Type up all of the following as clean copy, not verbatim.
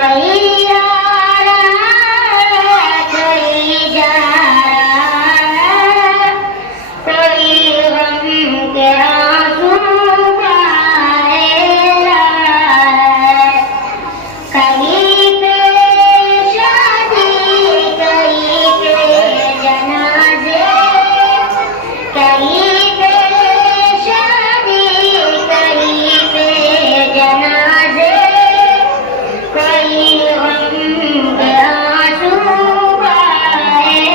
कोई आ रहा है, कोई जा रहा है, कोई गम के आंसू बहा रहा है। कहीं पे शादी, कहीं पे जनाजे, कहीं पे शादी, कहीं पे जनाजे, कोई गम के आंसू बहा रहा है।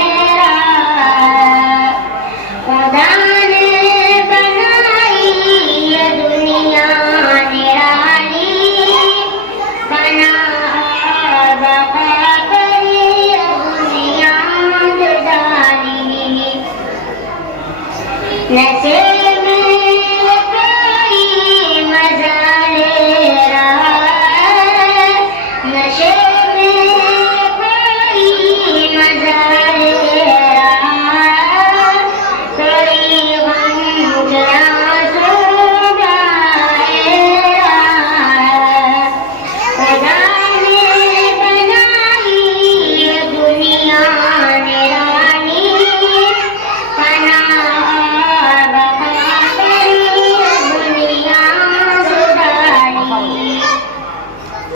खुदा ने बनाई ये दुनिया निराली, बना और बका करी बुनियाद डाली। नशे में कोई मजा ले रहा है, नशे